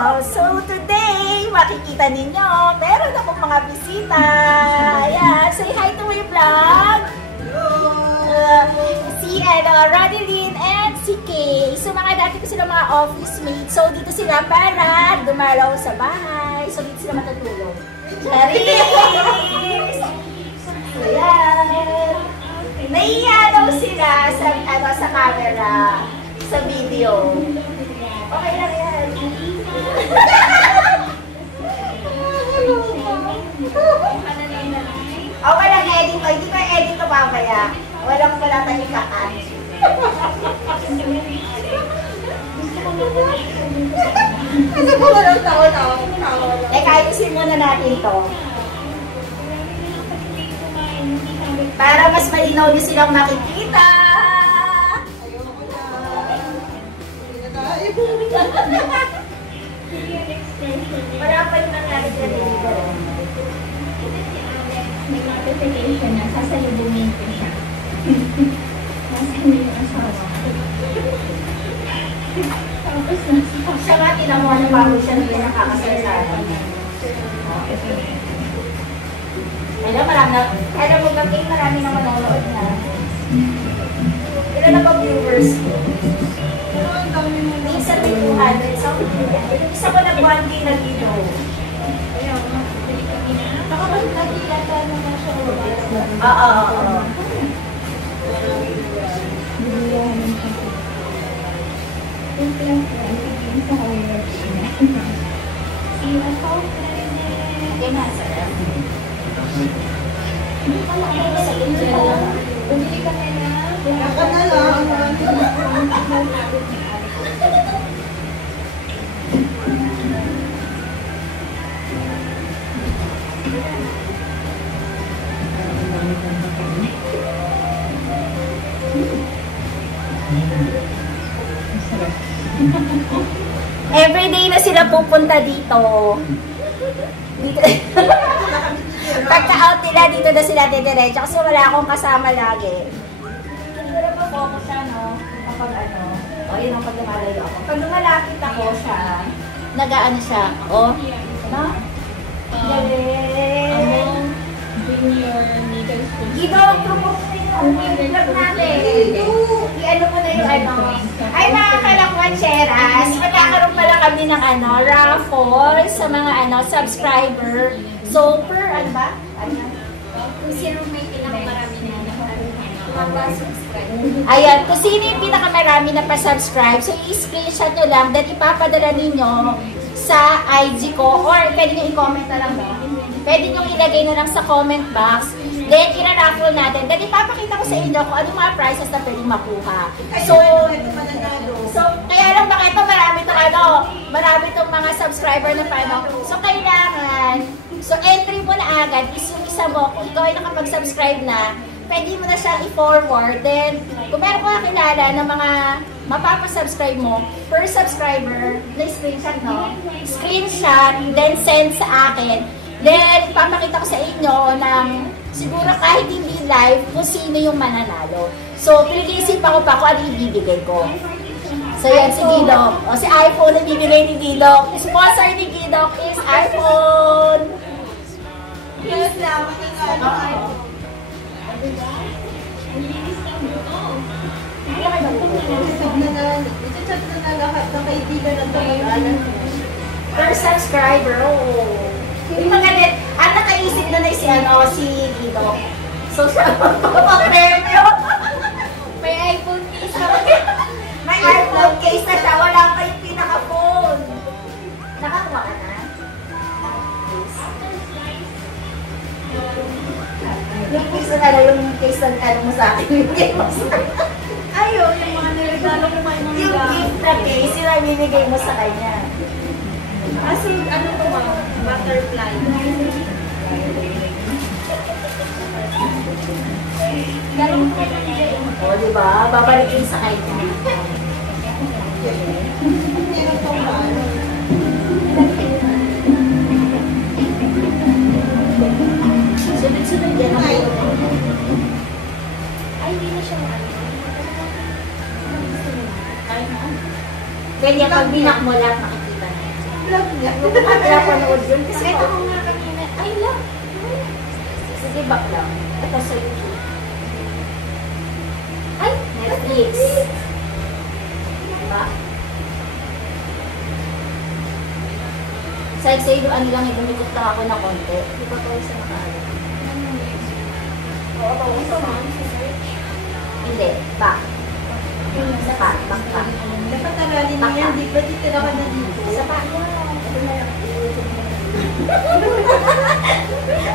Gilaw. So today, makikita ninyo, meron akong mga bisita. Ayan, say hi to my vlog. Si Rodilyn and si Kay. So mga dati ko sila mga office mates. So dito sila para dumalaw sa bahay. So dito sila matutulog. Charis! Ayan. Naiiya daw sila sa camera, sa video. Okay lang yan. Oh, walang edit ko. Hindi ko edit ko mamaya. Walang talikakan. Kasi po walang tawa-tawa. Ayusin muna natin to. Para mas malinaw nyo silang makikita. Wala pa yung nangyari dyan dito. May notification na sasalubungin ko siya. Nasaan yung asawa? Tapos siya nga tinamuha na bago siya na nakakasalsada. Alam mo gagawin marami na manonood na. Ilan na ba viewers ko? Minsan may 200. Isa pa nag-1K na video. nakabalik natin yata naman siya ulit. Oo. Yung lang sa homeworks niya. See, I hope Okay na, sir. hindi pa lang sa inyo. Bumili kami na. Ako na lang. Everyday na sila pupunta dito. Pagka-out nila, dito na sila didiretso. Kasi wala akong kasama lagi. Hindi ko na pa-focus siya, no? Kapag ano. O, yun ang pag lumalayo ako. Pag lumalapit ako siya, nag-ano siya. O, no? Galing! Bring your needles to Gido, promote yung vlog natin. I-ano mo na yung ano. Ay, mga kalakwancheras, magkakaroon pala kami ng ano, raffle sa mga ano, subscriber. So, per, ano ba? Kung sino may pinakamarami na subscribe. Ayan, kung sino yung pinakamarami na pa-subscribe, so i-screenshot nyo lang, then ipapadala ninyo sa IG ko, or pwede nyo i-comment na lang ba? Pwede nyo ilagay na lang sa comment box, then ira-raffle natin, then ipapakita ko sa inyo kung anong mga prizes na pwede makuha. So, kaya lang bakit ito marami itong mga subscriber na paano. So, kailangan, entry mo na agad is yung isa mo, kung ikaw ay nakapag-subscribe na, pwede mo na siyang i-forward. Then, kung meron ka kilala ng mga mapapasubscribe mo, per subscriber, na screenshot, no? Screenshot, then send sa akin. Then, ipapakita ko sa inyo ng, siguro kahit hindi live, kung sino yung mananalo. So, pinag-iisipan ko pa kung ano ibibigay ko. So, yan, si Gidok. O, si iPhone na bibigay ni Gidok. Yung sponsor ni Gidok is iPhone. Yes lang. Nag-chat na lahat ng kaibigan ng kamag-anak. Per subscriber, yung mga net, at nakaisip na si Gidok. So, siya magpapapremyo. May iPhone case na. May iPhone case na siya. Wala pa yung pinaka-phone. Nakakuha ka na? Yung case na yung case na mo sa akin. Yung Yung mga niregalo ko may mga yung gift na case, yung namimigay mo sa kanya. Kasi ano to ba? Butterfly. Galong ko na niya. O, diba? Babalikin sa kanya. Sunod-sunod yan. Ay, hindi na siya Kaya pag binak mo lahat, makikita na. vlog niya. Pinapanood yun. Kasi Nakita ko nga kanina. Ay, lang. sige, back lang. Ito sa YouTube. Ay, Netflix. Diba? Sa ano lang, ibumikot lang ako na konti. Di ba ko sa makaalam? Oo, ito man. Hindi, back. Sa back, back. Dapat aralin mo yan, di ba dito na ka na dito? Sa back.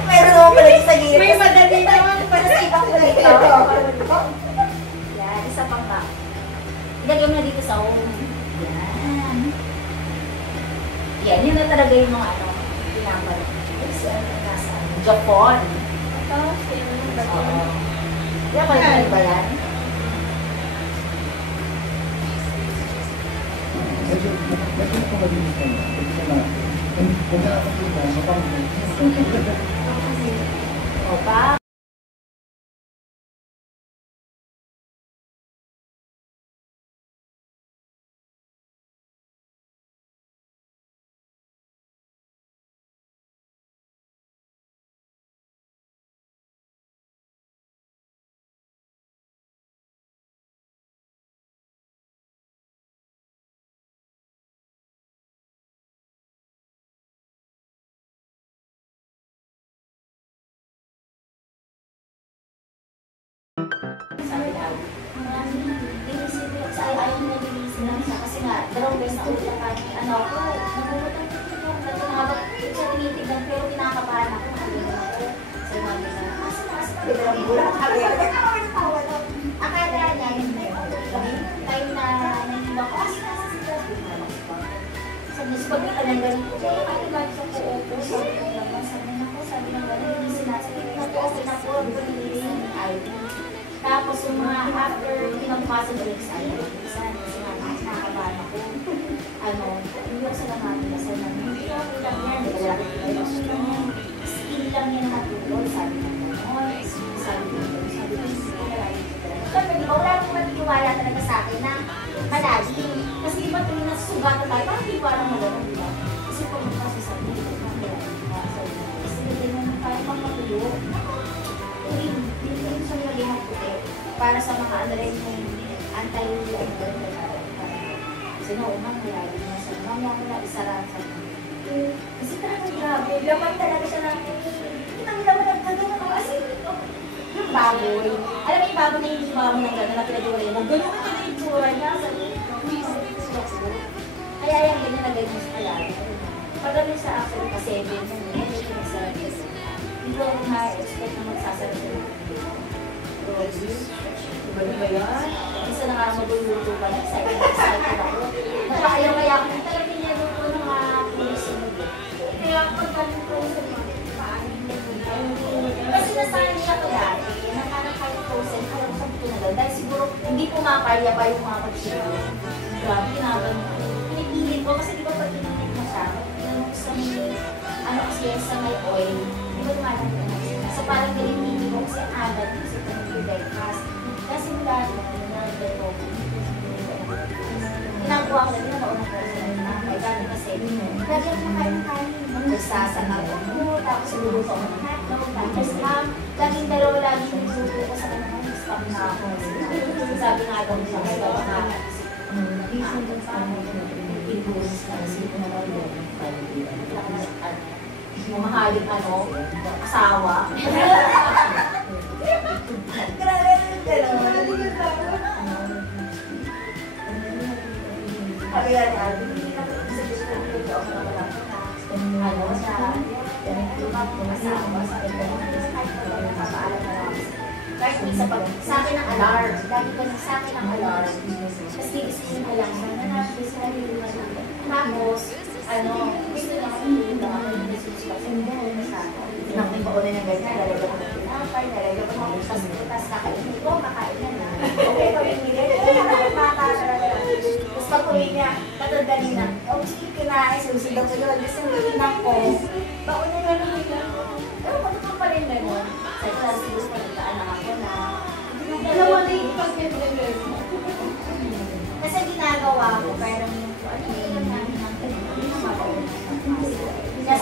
Meron naman pala sa gilid. May madali naman pa Sa ibang pala ito. Yan, isa pang back. Ilagay mo na dito sa home. Yan. Yan, yun na talaga yung mga ano, pinapal. Japan. Ito, same yung bato. Oo. Pinapal ba yan? Medyo ko malinis ka na. Kung nakakita mo, mapapagod. O ba? Sabi na, linisin mo sa ayaw mo na linisin lang siya kasi nga, dalawang beses na ulit ang ano ako, nagugutang natinawag, siya tinitignan pero kinakabahan ako, nakalimutan ako sa mga ganyan. Kasi dalawang bulan, akala niya, yung time na nangiba ko, sabi niya, pag ka lang ganito, ano ba sa po, sabi ng gano'n, linisin natin, okay na po, linisin, tapos yung mga after pinagpasan ulit sa iyo, isa nakakabahan ako. Ano, hindi ako sa naman, kasi hindi ako lang yan, hindi ko lang skin lang yan natulog, sabi ng gano'n, sabi ko, siyempre, di ba, wala akong matitiwala talaga sa akin na malagi. Kasi di ba tuloy na susugatan tayo, parang di ba alam mo gano'n, di ba? Kasi pag kasi sabi, kasi hindi naman tayo pang-matuyo. Hindi sa nilagyan puti para sa mga ano rin yung anti-lighter kasi naumang nilagyan mo sa mamaya ko na isarang sa kasi talaga grabe, laman talaga siya natin kitang laman ang gano'n ako kasi yung baboy alam mo yung baboy na hindi baboy ng gano'n na pinag-iwalay mo gano'n ka na yung tsura niya sa kaya yung ganyan na ganyan sa palagi pagano sa actually pa 7 hindi ko na-expect na magsasarap sa diba ba yan? Isa na nga magluluto pa na excited ako. Napakayaw-kaya ako. Talaga niya luto ng mga pulis. Kaya pagkaling ko sa mga paanin niya. Kasi nasanay siya ko dati. Nakanang kahit frozen. Alam ko sabi ko na daw. Dahil siguro hindi pumaparya pa yung mga pag-share. Grabe, ginagawa ko. Pinipilit ko kasi di ba pag pinipilit mo siya? Ano kasi sa may oil. Di ba lumalang ko na? So parang galing ko kasi agad kasi breakfast. Kasi mula na-develop. Ginagawa ko na din na naunang ko sa mga dati kasi lagi ako kain-kain. Nagsasanaw ako, tapos luluto ako ng hotdog, tapos ham. Laging dalawa lagi yung luto ko sa kanila. Stop na ako. Sabi nga daw siya, may gawa na. Mamahaling asawa. Grabe rin gano'n. Sabi nga niya, hindi na sa gusto ko yung ako na wala ko na asawa sa akin kahit na lang nakapaalam na lang. Kahit isa pag sa akin ang alarm, lagi ko sa akin ang alarm. Tapos tigisin ko lang, nananapis na yung tapos, gusto niya ako yung ako yung nasusukat sa mga sa akin. Nakita ko na ng ganyan, lalagyan ko ng pinapay, lalagyan ko ng utas-utas, kakainin ko, kakain na. Okay, pag-ibigay, tapos pag-uwi niya, katulad kanina, sige, kinain, susunod ko yun, kasi hindi ko, baon na lang ako yun. Pero matuto pa rin gano'n. Sa ito, siguro pagkakaan lang ako na, Dalawa na yung pag-level mo. kasi ginagawa ko, pero ano yung lang namin ng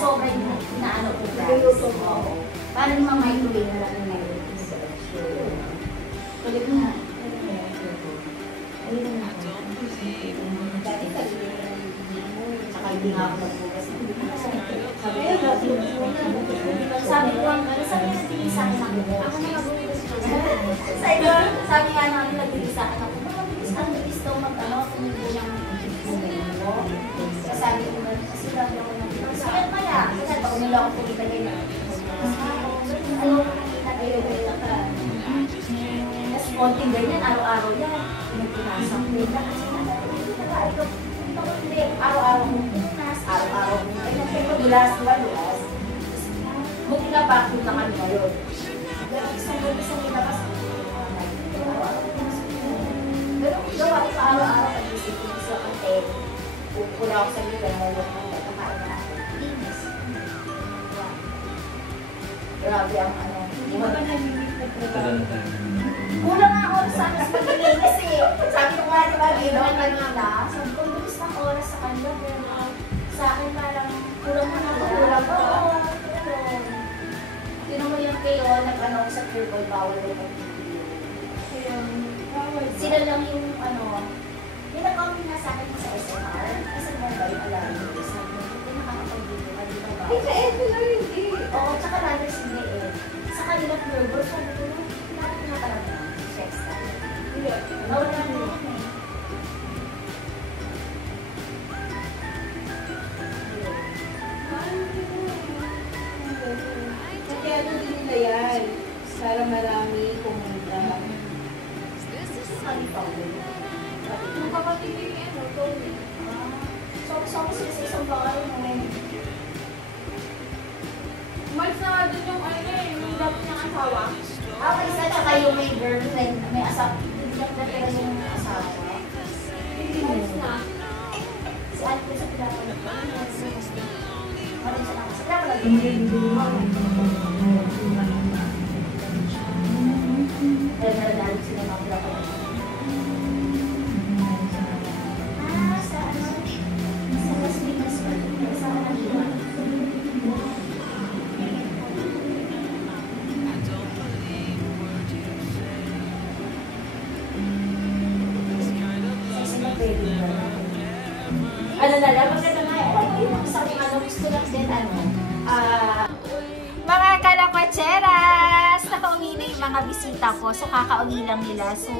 sobra yung inaano ko guys. Oo. Para naman microwave na lang yung ulit na. Ayun na. Dati saka hindi nga ako nagbukas. Sabi ko ang sabi nga natin sa akin ako. Ako na nagbukas ko. Sabi nga namin nagbukas sa akin ako. Ang bilis daw mag-ano kung hindi lang mo. Sabi ko na kasi lang ako ng sakit pala. Kasi pag umila ako kumita ganyan. Ayaw ka. Tapos konting ganyan, araw-araw yan. Pinagpinasang ko. Kasi araw-araw mo pinas, araw-araw mo. Ay, nagpagdulas, dulas. Buti na back na kami ngayon. Pero isang nilabas ko. Araw-araw pinas ko. Pero kung gawa ko araw-araw pag-isip ko sa content, wala ako sa liga na yung pagkakain na linis. Grabe ang ano. Hindi ba nag-linis na trabaho? Kulang nga oras sa akin sa paglilinis eh. Sabi ko nga, di ba, ginawa kanina. Sabi ko, bilis ng oras sa kanila. Pero sa akin parang kulang na ako. Kulang ko. Tinan mo yung kayo, nag-ano sa Curveball, bawal rin mag-video. Sila lang yung ano, yung nag-comment na sa akin sa SMR. SMR ba yung alam mo? Sabi ko, hindi nakakapag-video ka dito ba? Sa SMR hindi. Oo, tsaka others hindi eh. Sa kanila Curveball, sabi ko, natin na pala na. Sex time. Wala na mo. Kasi ano din nila yan, para marami pumunta. Yung kapatid yung ano, Tony. So sila sa isang bahay mo. Umalis na nga dun yung ano eh, yung dati niyang asawa. May isa tsaka yung may girlfriend, may asawa. Hindi na pala yung asawa. Umalis na. Si Ate ko sa pinapalagay. Marin siya lang. Sa pinapalagay. Kaya naradali sila mga pinapalagay. Sa ano? Sa Las Vegas pa. Sa Manila. Ano na lang, maganda nga, alam mo yung sa mga ano, gusto lang din, mga kalakwacheras, nakauwi na yung mga bisita ko, so kakauwi lang nila, so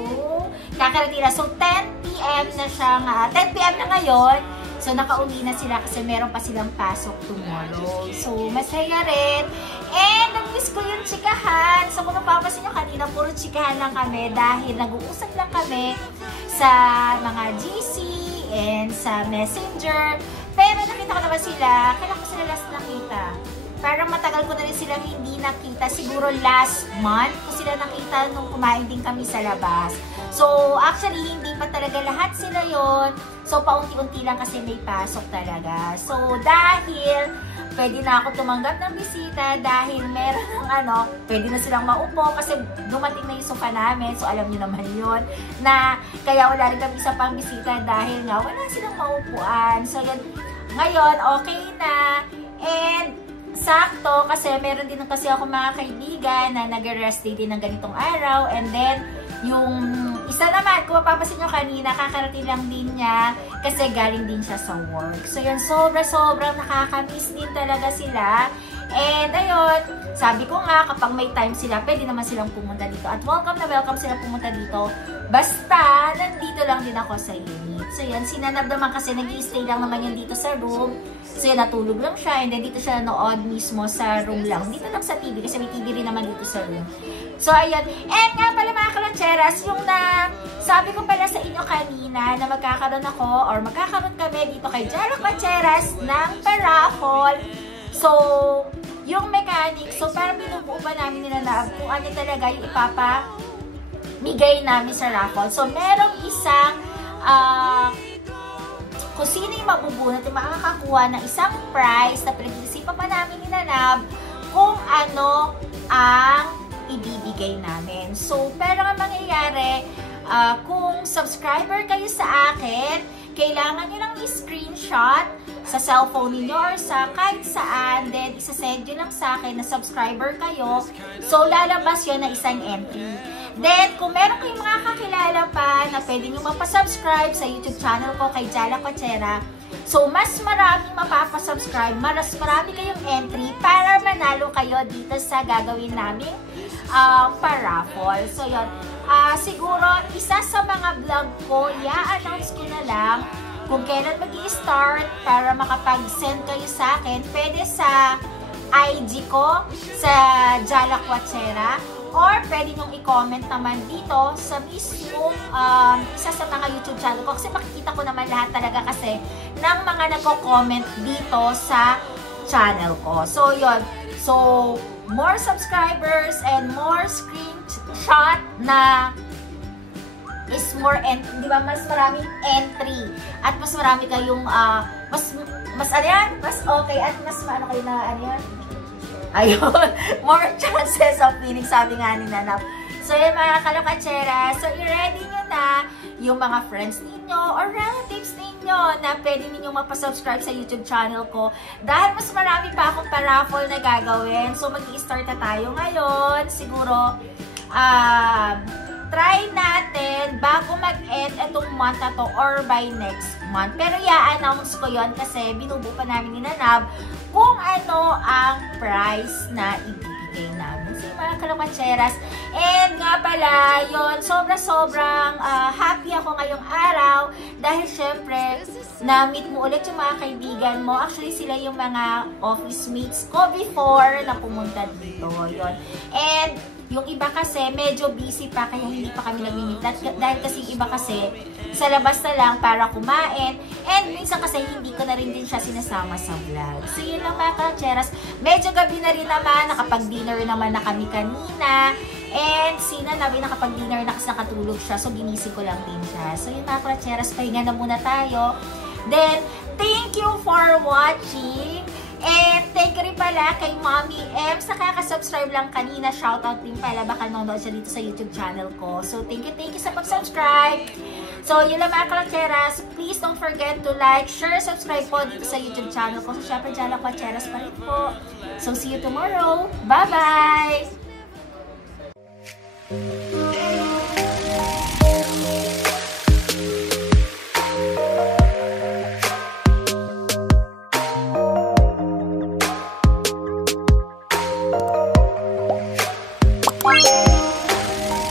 kakarating na, so 10 PM na siya nga, 10 PM na ngayon, so nakauwi na sila kasi meron pa silang pasok tomorrow, so masaya rin, and nag-miss ko yung chikahan, so kung napapasin nyo kanina, puro chikahan lang kami dahil nag-uusap lang kami sa mga GC, and sa Messenger. Pero nakita ko naman sila, kailan ko sila last nakita? Parang matagal ko na rin silang hindi nakita. Siguro last month ko sila nakita nung kumain din kami sa labas. So, actually, hindi pa talaga lahat sila yon. So, paunti-unti lang kasi may pasok talaga. So, dahil pwede na ako tumanggap ng bisita dahil meron ng ano, pwede na silang maupo kasi dumating na yung sofa namin. So, alam niyo naman yun na kaya wala rin kami isa pang bisita dahil nga wala silang maupuan. So, yun, ngayon, okay na. And, sakto kasi meron din kasi ako mga kaibigan na nag-rest day din ng ganitong araw. And then, yung isa naman, kung mapapasin nyo kanina, kakarating lang din niya kasi galing din siya sa work. So yun, sobrang nakakamiss din talaga sila. And ayun, sabi ko nga, kapag may time sila, pwede naman silang pumunta dito. At welcome na welcome sila pumunta dito. Basta, nandito lang din ako sa unit. So yan, sinanab naman kasi nag-i-stay lang naman yan dito sa room. So yan, natulog lang siya. And then dito siya nanood mismo sa room lang. Dito lang sa TV kasi may TV rin naman dito sa room. So ayun, and nga pala mga kalotseras, yung na sabi ko pala sa inyo kanina na magkakaroon ako or magkakaroon kami dito kay Jaro Kacheras ng paraffol. So, yung mechanic, so parang binubuo pa namin nila na kung ano talaga yung ipapamigay namin sa raffle. So, merong isang kung sino yung mabubunot, yung makakakuha ng isang prize na pinag-iisipan pa namin ni Nanab kung ano ang ibibigay namin. So, pero ang mangyayari, kung subscriber kayo sa akin, kailangan nyo lang i-screenshot sa cellphone ninyo or sa kahit saan, then isa-send nyo lang sa akin na subscriber kayo. So, lalabas yun na isang entry. Then, kung meron kayong mga kakilala pa na pwede nyo mapasubscribe sa YouTube channel ko kay Jala Cuachera, so mas marami mapapasubscribe, mas marami kayong entry para manalo kayo dito sa gagawin naming pa-raffle. So, yun. Siguro, isa sa mga vlog ko, i-announce ko na lang kung kailan mag-i-start para makapag-send kayo sa akin. Pwede sa IG ko, sa Jala Cuachera, or pwede nyong i-comment naman dito sa mismong isa sa mga YouTube channel ko. Kasi makikita ko naman lahat talaga kasi ng mga nagko-comment dito sa channel ko. So, yun. So, more subscribers and more screenshot na is more entry, di ba? Mas maraming entry at mas marami kayong mas ano yan? Mas okay at mas ano kayo na ano yan? Ayun, more chances of winning, sabi nga ni Nanap. So yun mga kalokachera, so i-ready nyo na yung mga friends ninyo or relatives ninyo na pwede ninyo mapasubscribe sa YouTube channel ko dahil mas marami pa akong pa-raffle na gagawin. So mag-i-start na tayo ngayon. Siguro try natin bago mag-end itong month na to or by next month. Pero i-announce ko yon kasi binubuo pa namin ni Nanab kung ano ang price na ibibigay namin sa mga kalokacheras. And nga pala, yon sobrang happy ako ngayong araw dahil syempre, na-meet mo ulit yung mga kaibigan mo. Actually, sila yung mga office mates ko before na pumunta dito. Yon. And yung iba kasi medyo busy pa kaya hindi pa kami nag-meet. Dahil kasi yung iba kasi sa labas na lang para kumain. And minsan kasi hindi ko na rin din siya sinasama sa vlog. So yun lang mga kalocheras. Medyo gabi na rin naman. Nakapag-dinner naman na kami kanina. And si Nanabi nakapag-dinner na kasi nakatulog siya. So ginising ko lang din siya. So yun mga kalocheras, pahinga na muna tayo. Then, thank you for watching. And thank you rin pala kay Mommy M sa kakasubscribe lang kanina. Shoutout din pala. Baka nanonood siya dito sa YouTube channel ko. So thank you sa pag-subscribe. So yun lang mga kalocheras. Please don't forget to like, share, subscribe po dito sa YouTube channel ko. So syempre Jala Cuacheras pa rin po. So see you tomorrow. Bye-bye!